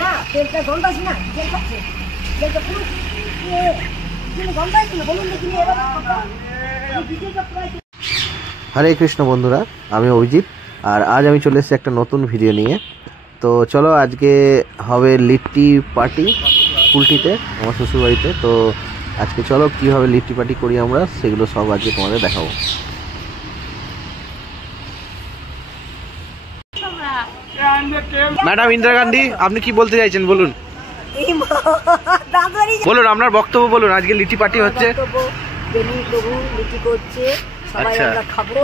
না তেলটা গন্ধ আছে না তেল খাচ্ছে তেলটা পুরো গন্ধ আছে না বলুন দেখি এবার হরে কৃষ্ণ বন্ধুরা, আমি অভিজিৎ আর আজ আমি চলে এসেছি একটা নতুন ভিডিও নিয়ে। তো চলো আজকে হবে লিট্টি পার্টি কুলটিতে, আমার শ্বশুরবাড়িতে। তো আজকে চলো কীভাবে লিট্টি পার্টি করি আমরা সেগুলো সব আজকে তোমাদের দেখাবো। ম্যাডাম ইন্দিরা গান্ধী, আপনি কি বলতে চাইছেন বলুন? বলুন আপনার বক্তব্য বলুন। আজকে লিট্টি পার্টি হচ্ছে, লিট্টি করছে, সবাই আমরা খাবো।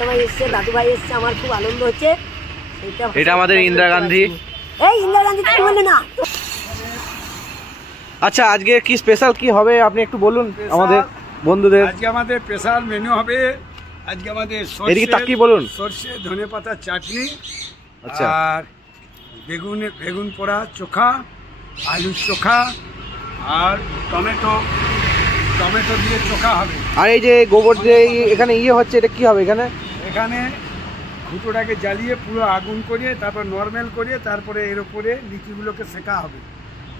সবাই এসছে, দাদু ভাই এসছে, আমার খুব আনন্দ হচ্ছে। এটা আমাদের ইন্দিরা গান্ধী। এই ইন্দিরা গান্ধী তুমি বললে না। আচ্ছা আজকে কি স্পেশাল কি হবে আপনি একটু বলুন আমাদের বন্ধুদের। আজকে আমাদের স্পেশাল মেনু হবে, আজকে আমাদের এদিকে তাকিয়ে বলুন। সরষে ধনেপাতা চাটনি, আচ্ছা, আর বেগুন পোড়া চোখা, আলু চোখা, আর টমেটো দিয়ে চোখা হবে। আর এই যে গোবর যে এখানে হচ্ছে, এটা কি হবে? এখানে খুঁটোটাকে জ্বালিয়ে পুরো আগুন করিয়ে তারপর নরমাল করিয়ে তারপরে এর উপরে লিচিগুলোকে সেকা হবে।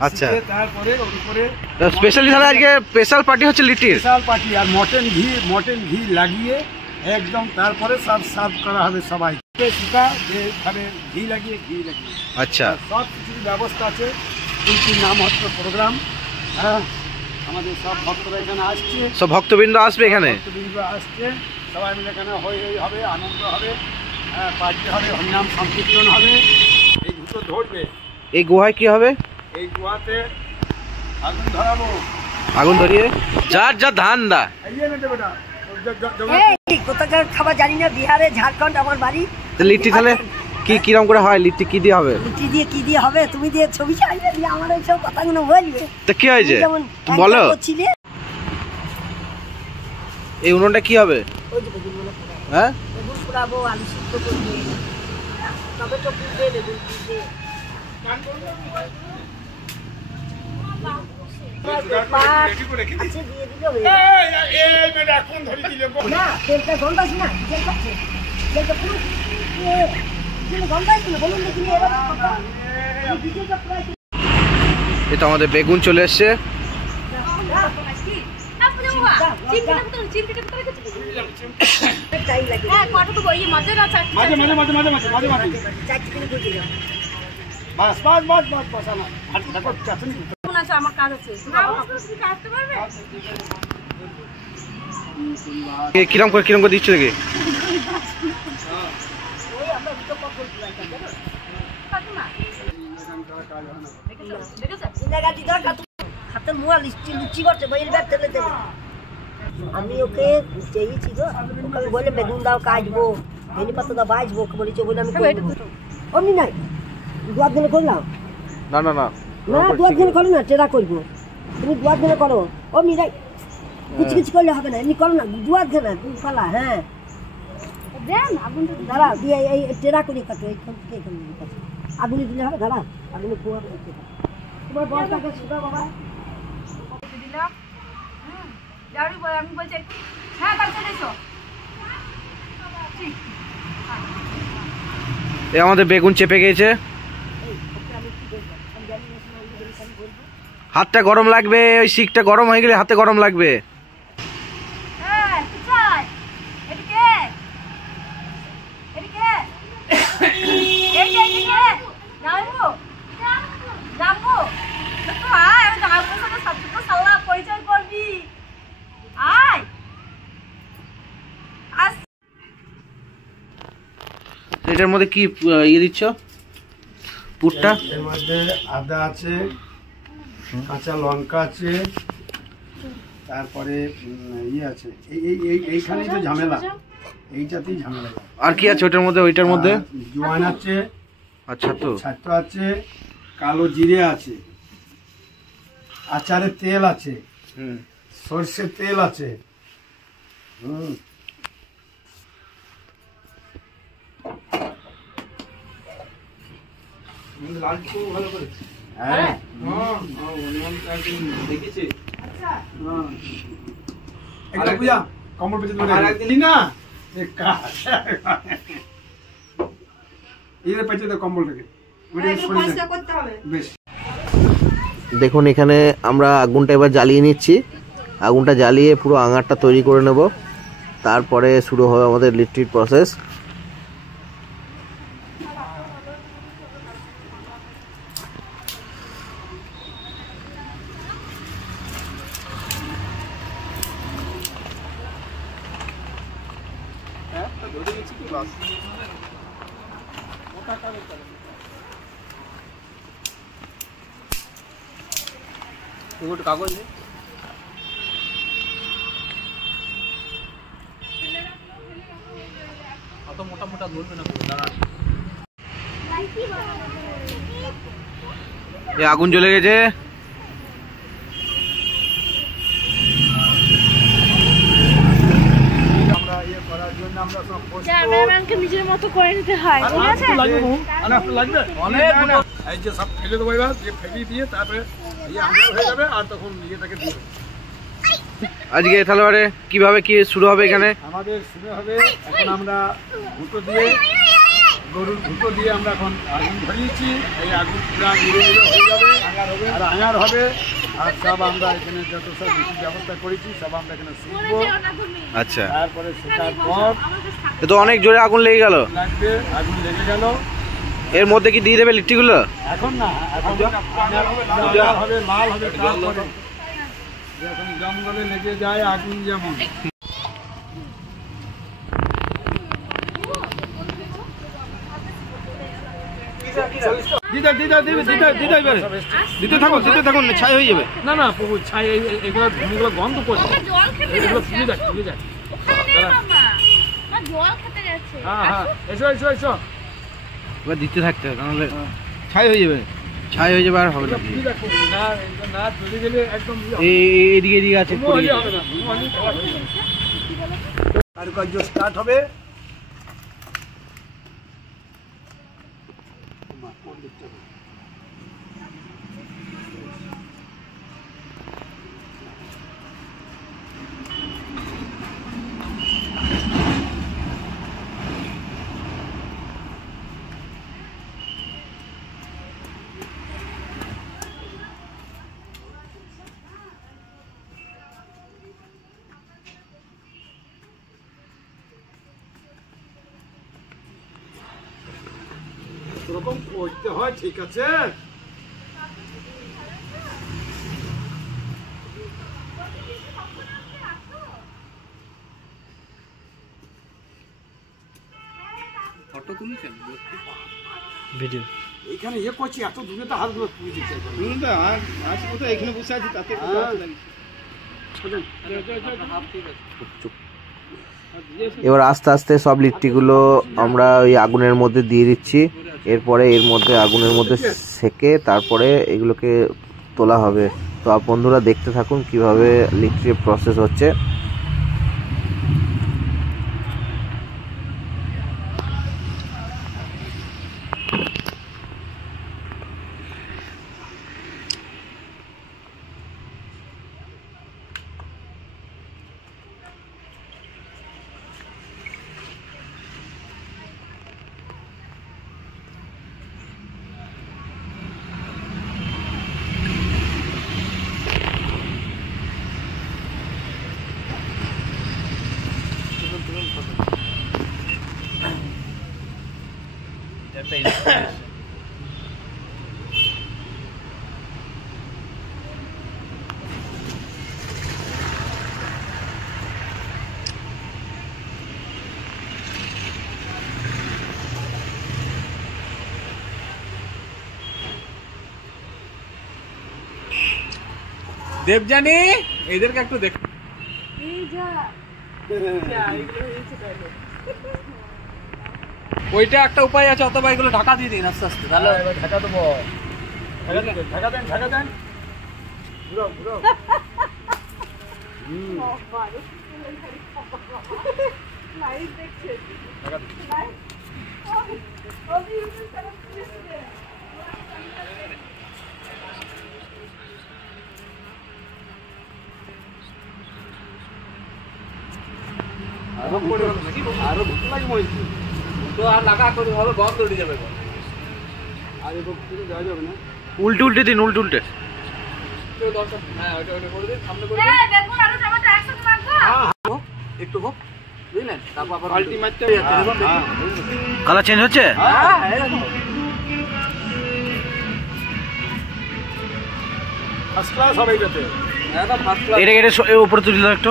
আচ্ছা, তারপরে ওর উপরে স্পেশালি তাহলে আজকে স্পেশাল পার্টি হচ্ছে লিট্টির স্পেশাল পার্টি। আর মটন ঘি লাগিয়ে একদম তারপরে সার্ভ করা হবে সবাই। ঘি লাগিয়ে আচ্ছা, সব কিছুর ব্যবস্থা আছে। কুলটির নাম হচ্ছে প্রোগ্রাম। হ্যাঁ, আমাদের সব ভক্তরা এখানে আসছে, সব ভক্তবৃন্দ আসবে এখানে, আসছে সবাই মিলে এখানে হই হবে, আনন্দ হবে, হ্যাঁ পার্টি হবে, হরিনাম সংকীর্তন হবে। এই দুটো ধরবে। এই গুহায় কি হবে? এই গুহাতে আগুন ধরাবো, আগুন ধরিয়ে যার যা ধান দা কোথাকার খাবার জানি না, বিহারে ঝাড়খণ্ড আমার বাড়ি। লিট্টি তাহলে কিরম করে হয়? লিট্টি কি দিয়ে হবে? লিট্টি দিয়ে কি দিয়ে হবে? তুমি দিয়ে ছবি চাইলে দিয়ে আমার এইসব কথাগুলো বলবে। তো কি হয়েছে বলো। এই উনুনটা কি হবে? হ্যাঁ, বেগুন পোড়াবো, আলু সিদ্ধ করবে, টমেটো পুড়বে, বেগুন পুড়বে। না তেলটা গন্ধ আছে না তেল খাচ্ছে তেলটা পুরো গন্ধ আছে না বলুন দেখি এবার এটা আমাদের বেগুন চলে এসছে। কিরম করে দিচ্ছ দেখি। আমি ওকে চেয়েছি গো, ওকে বলে বেগুন দাও কাটবো, ধনে পাতা দাও বাজবো, বলেছে বলে আমি অমনি নাই দুয়ার দিনে করলাম না না না না দুয়ার দিনে করো না, টেরা করবো। তুমি দুয়ার দিনে করো, অমনি নাই কিছু করলে হবে না, এমনি করো না দুয়ার দিনে ফালা। হ্যাঁ দাঁড়া দিয়ে এই টেরা করে কাটো, এইখান থেকে আগুনে দিলে হবে। দাঁড়া আগুনে পোয়া তোমার বসটাকে শুধু বাবা দিলাম। আমি বলছি হ্যাঁ আমাদের বেগুন চেপে গেছে, হাতটা গরম লাগবে, ওই শিকটা গরম হয়ে গেলে হাতে গরম লাগবে। এটার মধ্যে কি দিচ্ছ? পুরটা এর মধ্যে আদা আছে, কাঁচা লঙ্কা আছে, তারপরে আছে এইখানেই তো ঝামেলা, এইটাতেই ঝামেলা। আর কি আছে ওটার মধ্যে? ওইটার মধ্যে জোয়ান আছে, আচ্ছা তো ছাতু আছে, কালো জিরে আছে, আচারের তেল আছে, সরষের তেল আছে। কম্বল পেতে দিলি না, পেঁচে দাও কম্বলটাকে। বেশ। দেখুন এখানে আমরা আগুনটা এবার জ্বালিয়ে নিচ্ছি। আগুনটা জ্বালিয়ে পুরো আঙারটা তৈরি করে নেব, তারপরে শুরু হবে আমাদের লিট্টির প্রসেস। কাগজ অত মোটা মোটা ধরবে না, আগুন জ্বলে গেছে। নিজের মতো করে নিতে হয়, ঠিক আছে? এই যে সব ফেলে দেবো এবার, দিয়ে ফেলিয়ে দিয়ে তারপরে আঙার হয়ে যাবে, আর তখন ইয়েটাকে দিয়ে দেবো। আজকে তাহলে কিভাবে কি শুরু হবে এখানে? আমাদের শুরু হবে এখন আমরা ভুটো দিয়ে, গরুর ভুটো দিয়ে আমরা এখন আগুন ধরিয়েছি। এই আগুন পুরা ধীরে ধীরে হয়ে যাবে, আর আঙার হবে। আর সব আমরা এখানে যত সব লিচির ব্যবস্থা করেছি সব আমরা এখানে শুকবো। আচ্ছা, তারপরে শুকার পর এ তো অনেক জোরে আগুন লেগে গেল। লাগবে, আগুন লেগে গেল। এর মধ্যে কি দিয়ে দেবে লিট্টিগুলো? এখন না, এখন হবে, লাল হবে। তারপরে যখন জঙ্গলে লেগে যায় আগুন যেমন, দিতে থাকুন, ছাই হয়ে যাবে। না না প্রভু ছাই, এগুলো ধুমগুলো গন্ধ করছে, এগুলো ফুলে যায়। হ্যাঁ হ্যাঁ, এসো এসো এসো। এবার দিতে থাকতে হবে, তাহলে ছাই হয়ে যাবে। ছাই হয়ে যাবে আর হবে না। না চলে গেলে একদম এদিকে আছে। কারুকার্য স্টার্ট হবে। এরকম করতে হয়, ঠিক আছে? ফটো তুলছেন ভিডিও এখানে ইয়ে করছি, এত দূরে তো হাতগুলো তুলে দিচ্ছে। এখানে বসে আছি তাতে এবার আস্তে আস্তে সব লিট্টিগুলো আমরা ওই আগুনের মধ্যে দিয়ে দিচ্ছি। এরপরে এর মধ্যে আগুনের মধ্যে সেকে তারপরে এগুলোকে তোলা হবে। তো বন্ধুরা দেখতে থাকুন কিভাবে লিট্টির প্রসেস হচ্ছে। দেবজানি এদেরকে একটু দেখ। ওইটা একটা উপায় আছে, অথবা এগুলো ঢাকা দিয়ে দিন আস্তে আস্তে, তাহলে ঢাকা দেবো। ঢাকা দেন, ঢাকা দেন। আরো ভুক লাগবে, তো আর লাগা করে হবে, বন্ধ উঠে যাবে। আর এবার কিছু দেওয়া যাবে না। উল্টে উল্টে দিন, উল্টে উল্টে। হ্যাঁ ওইটা করে দিন, সামনে করে দেখুন আলু টমেটো একসাথে মাখবো। একটু হোক বুঝলেন, তারপর আবার পাল্টি মারতে কালার চেঞ্জ হচ্ছে। ফার্স্ট ক্লাস হবে এটাতে। একদম ফার্স্ট ক্লাস। এটা এটা উপরে তুলে দাও একটু।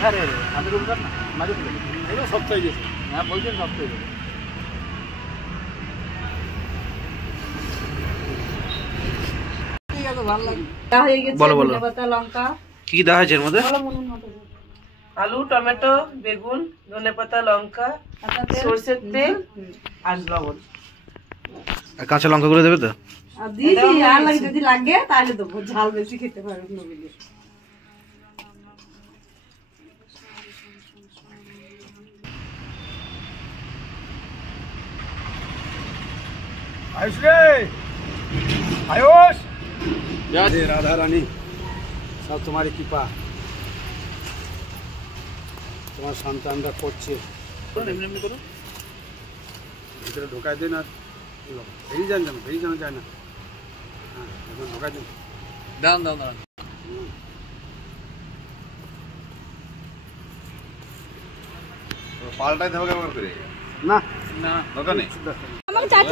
হ্যাঁ রে আমি রুমটা না মাঝে তুলে এটা সপ্তাহে গেছে। হ্যাঁ বলছেন সব থেকে ঠিক আছে, ভালো লাগে। হয়ে গেছে বলো, বলো। ধনেপাতা লঙ্কা কি কি দেওয়া হয়েছে এর মধ্যে? আলু টমেটো বেগুন ধনেপাতা লঙ্কা সরষের তেল আর লবণ আর কাঁচা লঙ্কাগুলো দেবে তো? আর দিয়েছি, আর লাগে যদি লাগে তাহলে দেবো, ঝাল বেশি খেতে পারবে নবীলে। आयुष रे आयुष जय राधा रानी सब तुम्हारी कृपा তোমার সন্তানরা করছে ভিতরে ঢোকায় দেন আর বেরিয়ে যান যেন বেরিয়ে যাওয়া যায় না হ্যাঁ এখন ঢোকায় দেন দাম দাম দাম পাল্টাইতে হবে কেমন করে? না না দরকার নেই।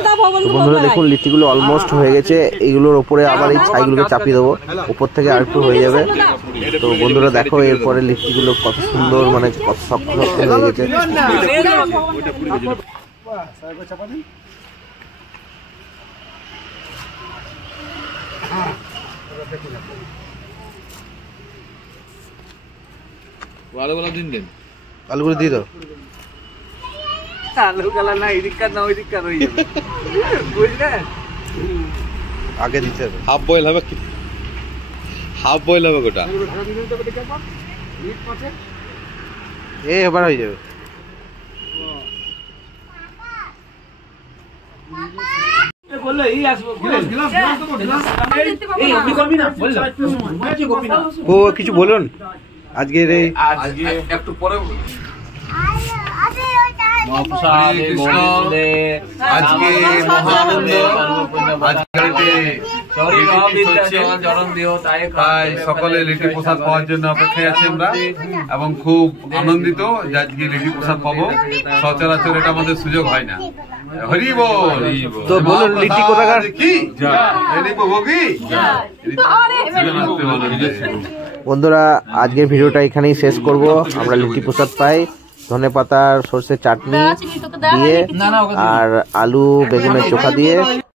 তো বন্ধুরা দেখুন লিচিগুলো অলমোস্ট হয়ে গেছে। এইগুলোর উপরে আবার এই ছাইগুলোকে চাপিয়ে দেবো, উপর থেকে আরেকটু হয়ে যাবে। তো বন্ধুরা দেখো এরপরে লিচিগুলো কত সুন্দর, মানে কত শক্ত শক্ত হয়ে গেছে। চাপা দিন আলুগুলো দিন দিন আলুগুলো দিয়ে দাও। আলু কালা না এদিককার না ওইদিককার হয়ে যাবে বুঝলেন। আগে দিতে হবে। হাফ বয়েল হবে কি? হাফ বয়েল হবে গোটা। এবার হয়ে যাবে। বললো এই আসবো এই আপনি করবি না বললাম কি করবি না ও কিছু বলুন আজকের এই আজকে একটু পরে মহাপ্রসাদে গোবিন্দে আজকে মহানন্দ তাই সকলে লিটি প্রসাদ পাওয়ার জন্য অপেক্ষায় আছি আমরা এবং খুব আনন্দিত যে আজকে লিটি প্রসাদ পাবো। সচরাচর এটা আমাদের সুযোগ হয় না। হরি বল। তো বলুন লিটি কোথাকার? কি লিটি পাবো কি? বন্ধুরা আজকের ভিডিওটা এখানেই শেষ করব। আমরা লিটি প্রসাদ পাই ধনেপাতার সরষের চাটনি দিয়ে আর আলু বেগুনের চোখা দিয়ে।